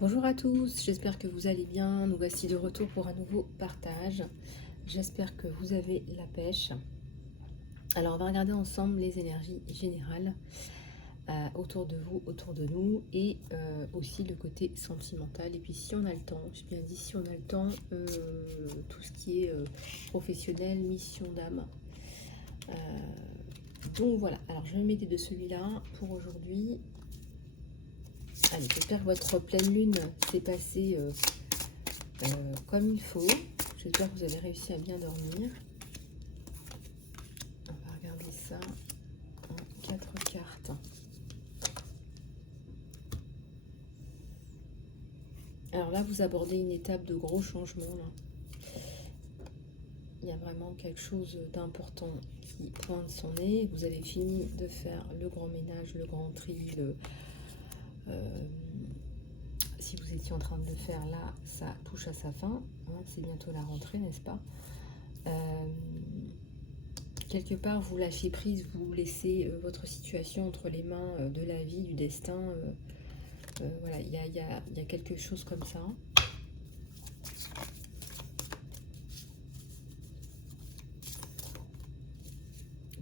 Bonjour à tous, j'espère que vous allez bien. Nous voici de retour pour un nouveau partage. J'espère que vous avez la pêche. Alors on va regarder ensemble les énergies générales autour de vous, autour de nous, et aussi le côté sentimental. Et puis si on a le temps, j'ai bien dit si on a le temps, tout ce qui est professionnel, mission d'âme. Donc voilà, alors je vais m'aider de celui-là pour aujourd'hui. Allez, j'espère que votre pleine lune s'est passée comme il faut. J'espère que vous avez réussi à bien dormir. On va regarder ça en 4 cartes. Alors là, vous abordez une étape de gros changement. Là. Il y a vraiment quelque chose d'important qui pointe son nez. Vous avez fini de faire le grand ménage, le grand tri, si vous étiez en train de le faire là, ça touche à sa fin. Hein, c'est bientôt la rentrée, n'est-ce pas? Quelque part, vous lâchez prise, vous laissez votre situation entre les mains de la vie, du destin. Voilà, il y a quelque chose comme ça.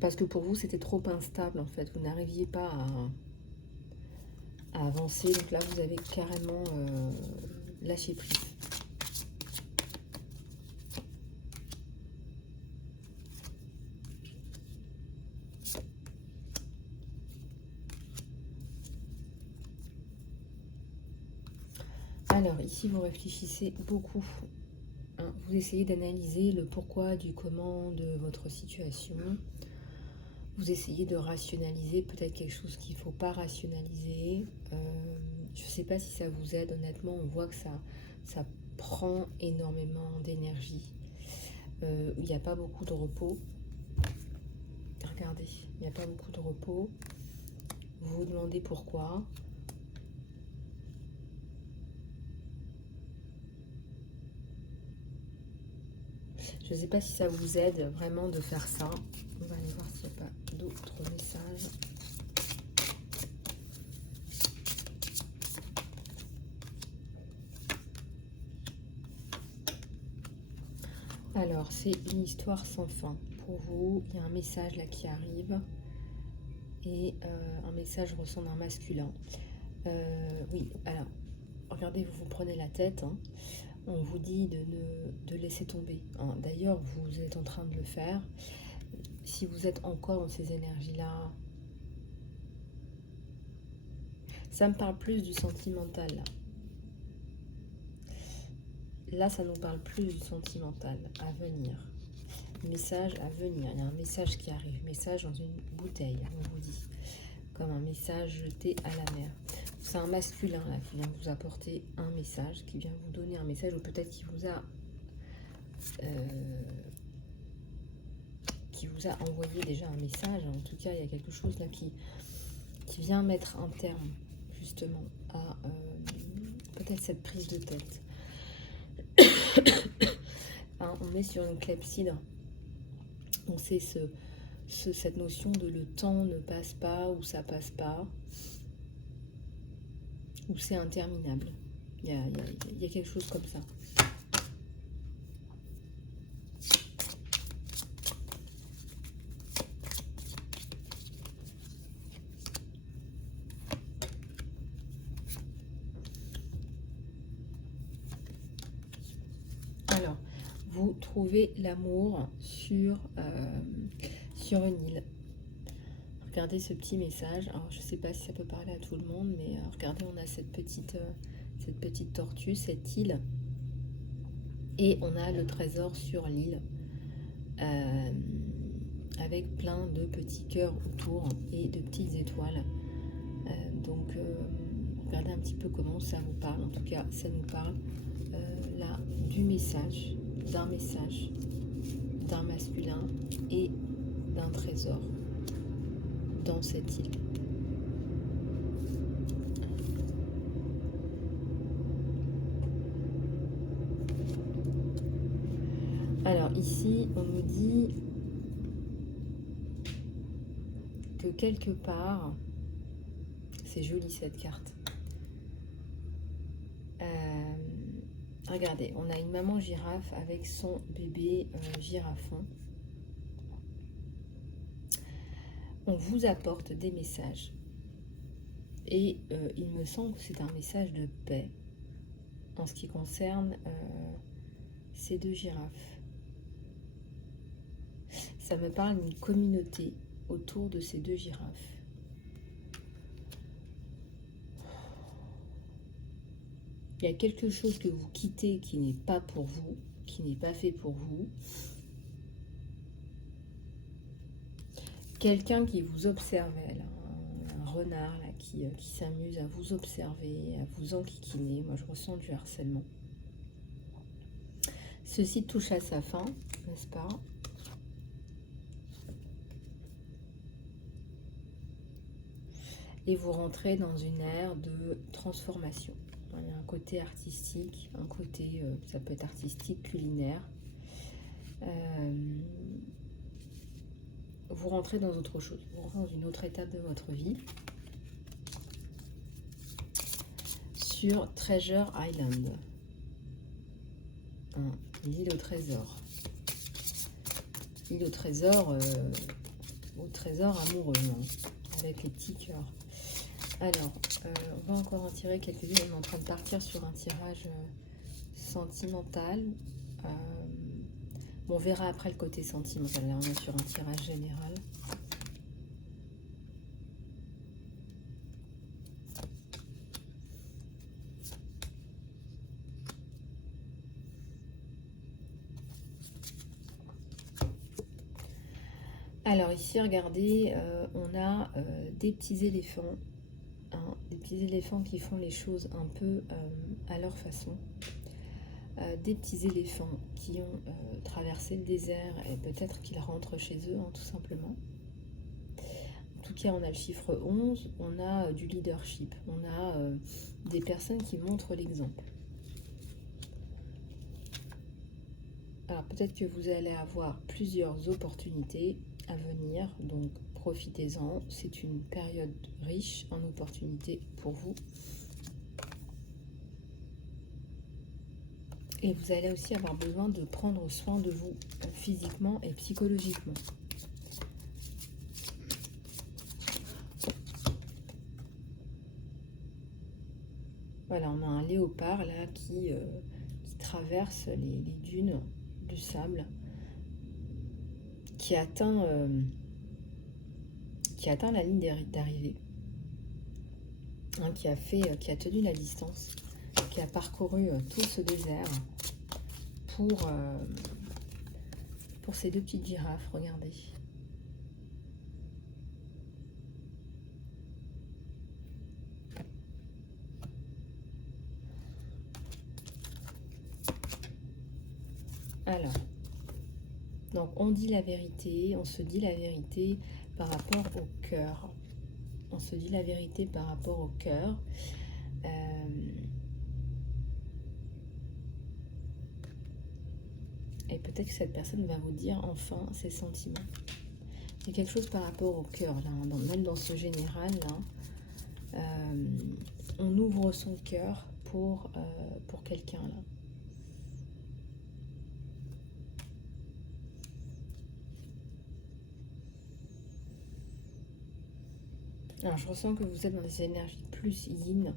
Parce que pour vous, c'était trop instable, en fait. Vous n'arriviez pas à avancer. Donc là, vous avez carrément lâché prise. Alors, ici, vous réfléchissez beaucoup. Hein, vous essayez d'analyser le pourquoi du comment de votre situation. Vous essayez de rationaliser peut-être quelque chose qu'il ne faut pas rationaliser. Je ne sais pas si ça vous aide, honnêtement. On voit que ça prend énormément d'énergie. Il n'y a pas beaucoup de repos. Regardez, il n'y a pas beaucoup de repos. Vous vous demandez pourquoi. Je ne sais pas si ça vous aide vraiment de faire ça. On va aller voir s'il n'y a pas d'autres messages. Alors, c'est une histoire sans fin. Pour vous, il y a un message là qui arrive. Et un message ressemble à un masculin. Oui, alors, regardez, vous vous prenez la tête. Hein. On vous dit de laisser tomber. Hein. D'ailleurs, vous êtes en train de le faire. Si vous êtes encore dans ces énergies-là, ça me parle plus du sentimental. Là, ça nous parle plus du sentimental à venir. Message à venir. Il y a un message qui arrive. Message dans une bouteille, on vous dit. Comme un message jeté à la mer. C'est un masculin là qui vient vous apporter un message, qui vient vous donner un message, ou peut-être qui vous a envoyé déjà un message. En tout cas, il y a quelque chose là qui vient mettre un terme justement à peut-être cette prise de tête. Hein, on est sur une clepsydre. On sait cette notion de le temps ne passe pas, ou ça passe pas, ou c'est interminable. Il y a quelque chose comme ça. Alors, vous trouvez l'amour sur une île. Regardez ce petit message. Alors, je ne sais pas si ça peut parler à tout le monde, mais regardez, on a cette petite tortue, cette île. Et on a le trésor sur l'île. Avec plein de petits cœurs autour et de petites étoiles. Donc, regardez un petit peu comment ça vous parle. En tout cas, ça nous parle là d'un message d'un masculin et d'un trésor dans cette île. Alors ici, on nous dit que quelque part, c'est joli cette carte. Regardez, on a une maman girafe avec son bébé girafon. On vous apporte des messages. Et il me semble que c'est un message de paix en ce qui concerne ces deux girafes. Ça me parle d'une communauté autour de ces deux girafes. Il y a quelque chose que vous quittez qui n'est pas pour vous, qui n'est pas fait pour vous. Quelqu'un qui vous observait, là, un renard là, qui s'amuse à vous observer, à vous enquiquiner. Moi, je ressens du harcèlement. Ceci touche à sa fin, n'est-ce pas? Et vous rentrez dans une ère de transformation. Il y a un côté artistique, un côté, ça peut être artistique, culinaire. Vous rentrez dans autre chose, vous rentrez dans une autre étape de votre vie. Sur Treasure Island, l'île au trésor. L'île au trésor amoureux, hein, avec les petits cœurs. Alors, on va encore en tirer quelques-unes. On est en train de partir sur un tirage sentimental. Bon, on verra après le côté sentimental. Là, on est sur un tirage général. Alors ici, regardez, on a des petits éléphants. Des petits éléphants qui font les choses un peu à leur façon. Des petits éléphants qui ont traversé le désert et peut-être qu'ils rentrent chez eux, hein, tout simplement. En tout cas, on a le chiffre 11, on a du leadership, on a des personnes qui montrent l'exemple. Alors peut-être que vous allez avoir plusieurs opportunités à venir, donc profitez-en. C'est une période riche en opportunités pour vous. Et vous allez aussi avoir besoin de prendre soin de vous physiquement et psychologiquement. Voilà, on a un léopard là qui traverse les dunes du sable, qui atteint la ligne d'arrivée, hein, qui a tenu la distance, qui a parcouru tout ce désert pour ces deux petites girafes, regardez. Alors, donc on dit la vérité, on se dit la vérité par rapport au cœur. On se dit la vérité par rapport au cœur. Et peut-être que cette personne va vous dire enfin ses sentiments. Il y a quelque chose par rapport au cœur, là, même dans ce général, là, on ouvre son cœur pour quelqu'un, là. Alors, je ressens que vous êtes dans des énergies plus yin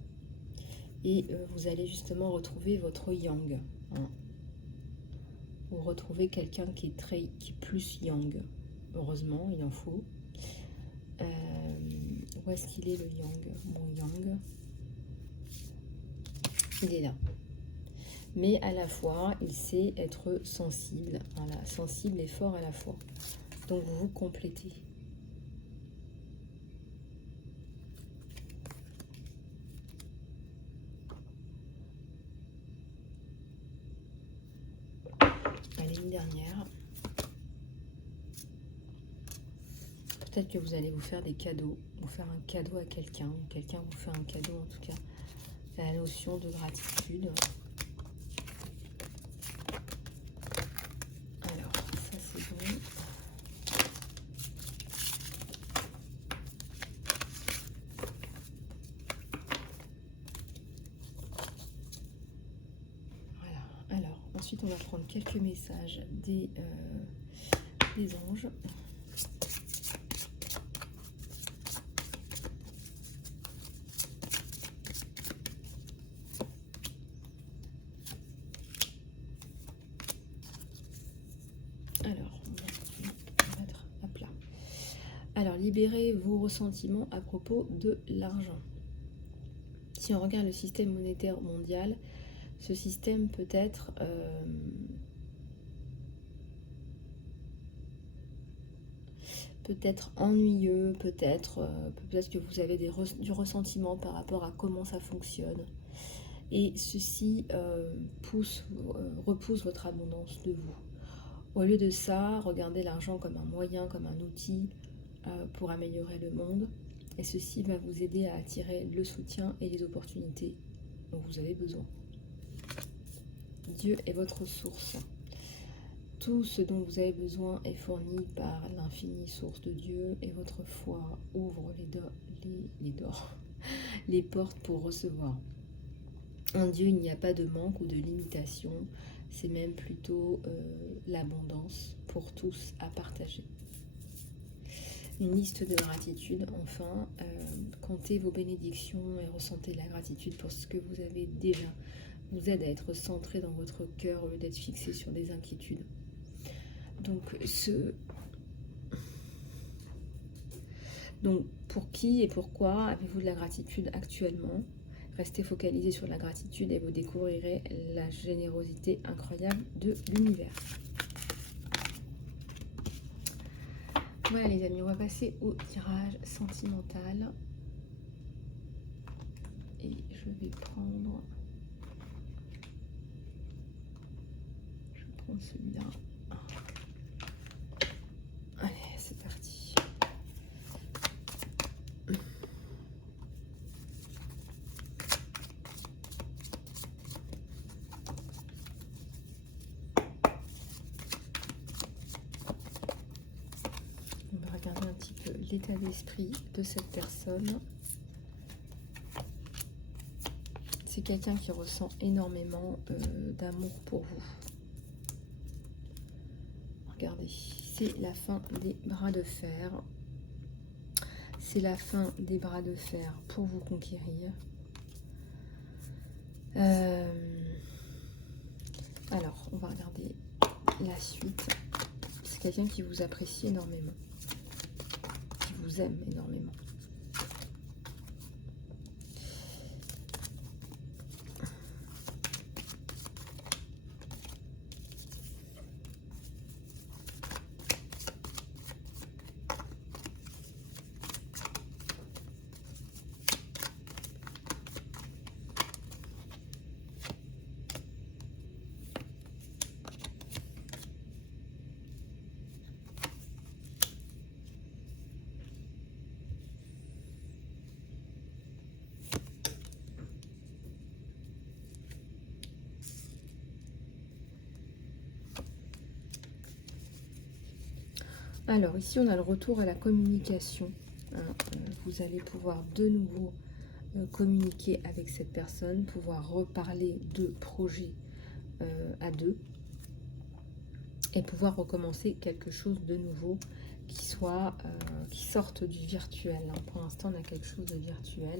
et vous allez justement retrouver votre yang, hein. Vous retrouvez quelqu'un qui est plus yang. Heureusement, il en faut. Où est-ce qu'il est le yang? Mon yang. Il est là. Mais à la fois, il sait être sensible. Voilà, sensible et fort à la fois. Donc vous vous complétez. Allez, une dernière. Peut-être que vous allez vous faire des cadeaux, vous faire un cadeau à quelqu'un, quelqu'un vous fait un cadeau en tout cas. La notion de gratitude. Alors, ça c'est bon. Voilà. ensuite, on va prendre quelques messages des anges. Alors, on va mettre à plat. Alors, libérez vos ressentiments à propos de l'argent. Si on regarde le système monétaire mondial, ce système peut être ennuyeux, peut-être que vous avez du ressentiment par rapport à comment ça fonctionne. Et ceci repousse votre abondance de vous. Au lieu de ça, regardez l'argent comme un moyen, comme un outil pour améliorer le monde. Et ceci va vous aider à attirer le soutien et les opportunités dont vous avez besoin. Dieu est votre source. Tout ce dont vous avez besoin est fourni par l'infinie source de Dieu et votre foi ouvre les portes pour recevoir. En Dieu, il n'y a pas de manque ou de limitation, c'est même plutôt l'abondance pour tous à partager. Une liste de gratitude, enfin, comptez vos bénédictions et ressentez la gratitude pour ce que vous avez déjà, vous aide à être centré dans votre cœur au lieu d'être fixé sur des inquiétudes. Donc, pour qui et pourquoi avez-vous de la gratitude actuellement? Restez focalisé sur la gratitude et vous découvrirez la générosité incroyable de l'univers. Voilà les amis, on va passer au tirage sentimental. Et je vais prendre... Je vais prendre celui-là. Allez, c'est parti. On va regarder un petit peu l'état d'esprit de cette personne. C'est quelqu'un qui ressent énormément d'amour pour vous. Regardez, c'est la fin des bras de fer. C'est la fin des bras de fer pour vous conquérir. Alors, on va regarder la suite. C'est quelqu'un qui vous apprécie énormément, qui vous aime énormément. Alors ici on a le retour à la communication. Vous allez pouvoir de nouveau communiquer avec cette personne, pouvoir reparler de projets à deux et pouvoir recommencer quelque chose de nouveau qui sorte du virtuel. Pour l'instant on a quelque chose de virtuel.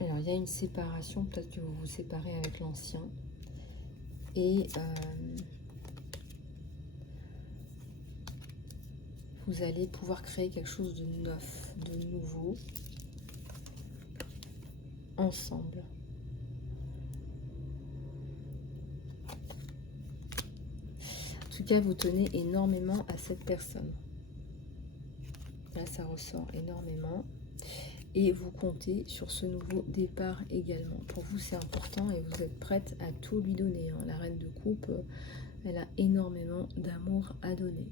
Alors il y a une séparation, peut-être que vous vous séparez avec l'ancien et vous allez pouvoir créer quelque chose de neuf, de nouveau, ensemble. En tout cas, vous tenez énormément à cette personne. Là, ça ressort énormément. Et vous comptez sur ce nouveau départ également. Pour vous, c'est important et vous êtes prête à tout lui donner. La reine de coupe, elle a énormément d'amour à donner.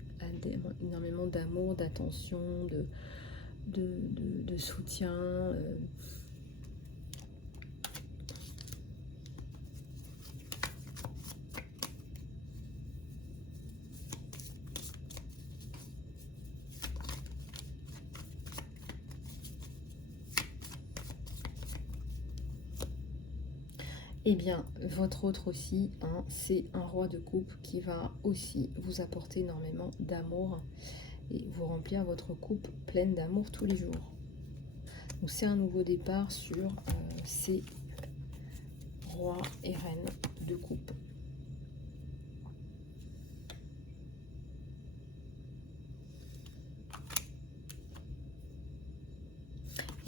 Énormément d'amour, d'attention, de soutien. Eh bien, votre autre aussi, hein, c'est un roi de coupe qui va aussi vous apporter énormément d'amour et vous remplir votre coupe pleine d'amour tous les jours. Donc c'est un nouveau départ sur ces rois et reines de coupe.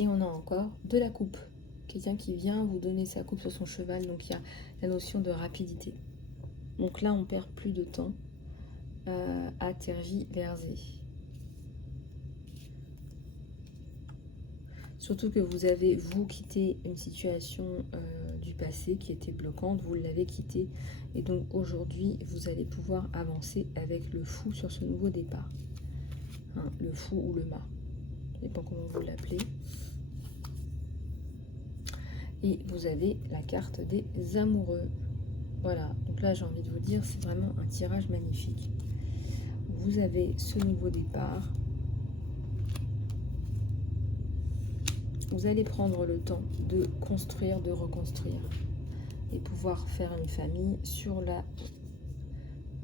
Et on a encore de la coupe. Quelqu'un qui vient vous donner sa coupe sur son cheval, donc il y a la notion de rapidité. Donc là, on perd plus de temps à tergiverser. Surtout que vous avez, vous, quitté une situation du passé qui était bloquante, vous l'avez quitté. Et donc aujourd'hui, vous allez pouvoir avancer avec le fou sur ce nouveau départ. Hein, le fou ou le mât, ça dépend comment vous l'appelez. Et vous avez la carte des amoureux. Voilà, donc là j'ai envie de vous dire, c'est vraiment un tirage magnifique. Vous avez ce nouveau départ. Vous allez prendre le temps de construire, de reconstruire et pouvoir faire une famille sur la...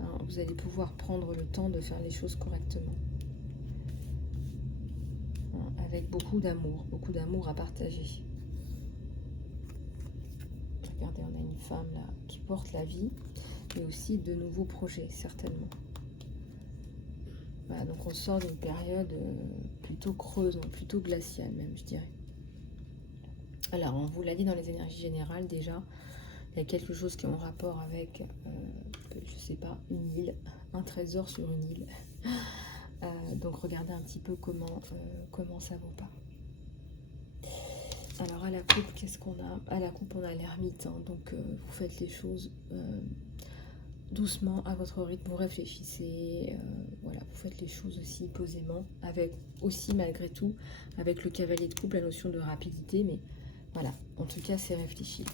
Hein, vous allez pouvoir prendre le temps de faire les choses correctement. Hein, avec beaucoup d'amour à partager. Regardez, on a une femme là qui porte la vie, mais aussi de nouveaux projets, certainement. Voilà, donc on sort d'une période plutôt creuse, plutôt glaciale même, je dirais. Alors, on vous l'a dit dans les énergies générales déjà, il y a quelque chose qui est en rapport avec, je sais pas, une île, un trésor sur une île. Donc regardez un petit peu comment ça vaut pas. Alors à la coupe, qu'est-ce qu'on a? À la coupe, on a l'ermite, hein, donc vous faites les choses doucement, à votre rythme, vous réfléchissez, voilà, vous faites les choses aussi posément, avec aussi malgré tout, avec le cavalier de coupe, la notion de rapidité, mais voilà, en tout cas c'est réfléchi.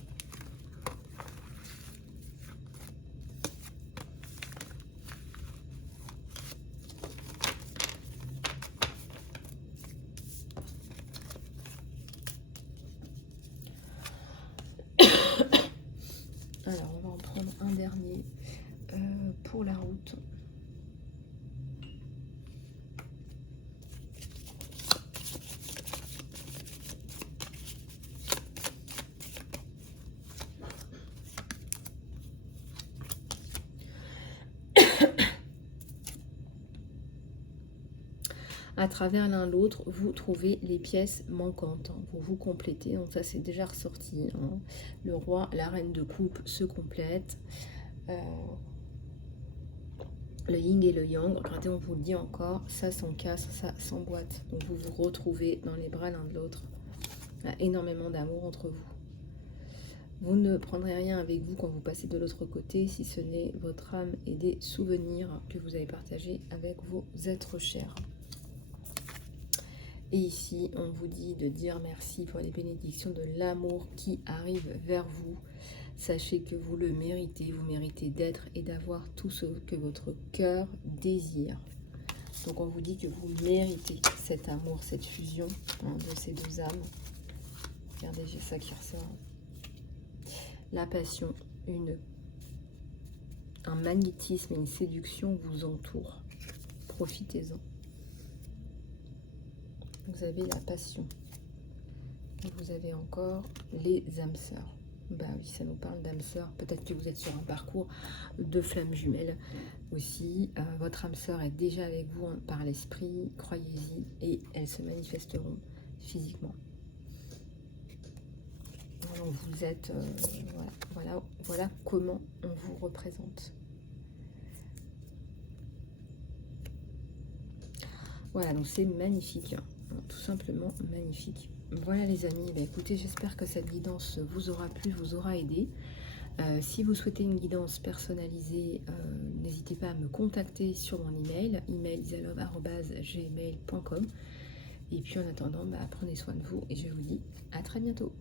Alors on va en prendre un dernier pour la route. À travers l'un l'autre, vous trouvez les pièces manquantes, hein, vous vous complétez, donc ça c'est déjà ressorti, hein. Le roi, la reine de coupe se complètent, le yin et le yang, regardez, on vous le dit encore, ça s'encasse, ça s'emboîte, donc vous vous retrouvez dans les bras l'un de l'autre, énormément d'amour entre vous. Vous ne prendrez rien avec vous quand vous passez de l'autre côté, si ce n'est votre âme et des souvenirs que vous avez partagés avec vos êtres chers. Et ici, on vous dit de dire merci pour les bénédictions de l'amour qui arrive vers vous. Sachez que vous le méritez, vous méritez d'être et d'avoir tout ce que votre cœur désire. Donc on vous dit que vous méritez cet amour, cette fusion, hein, de ces deux âmes. Regardez, j'ai ça qui ressort. La passion, un magnétisme et une séduction vous entourent. Profitez-en. Vous avez la passion. Et vous avez encore les âmes sœurs. Bah oui, ça nous parle d'âmes sœurs. Peut-être que vous êtes sur un parcours de flammes jumelles aussi. Votre âme sœur est déjà avec vous par l'esprit. Croyez-y. Et elles se manifesteront physiquement. Donc vous êtes... voilà comment on vous représente. Voilà, donc c'est magnifique. Tout simplement magnifique. Voilà les amis, bah, écoutez, j'espère que cette guidance vous aura plu, vous aura aidé. Si vous souhaitez une guidance personnalisée, n'hésitez pas à me contacter sur mon email isalove@gmail.com. Et puis en attendant, bah, prenez soin de vous et je vous dis à très bientôt.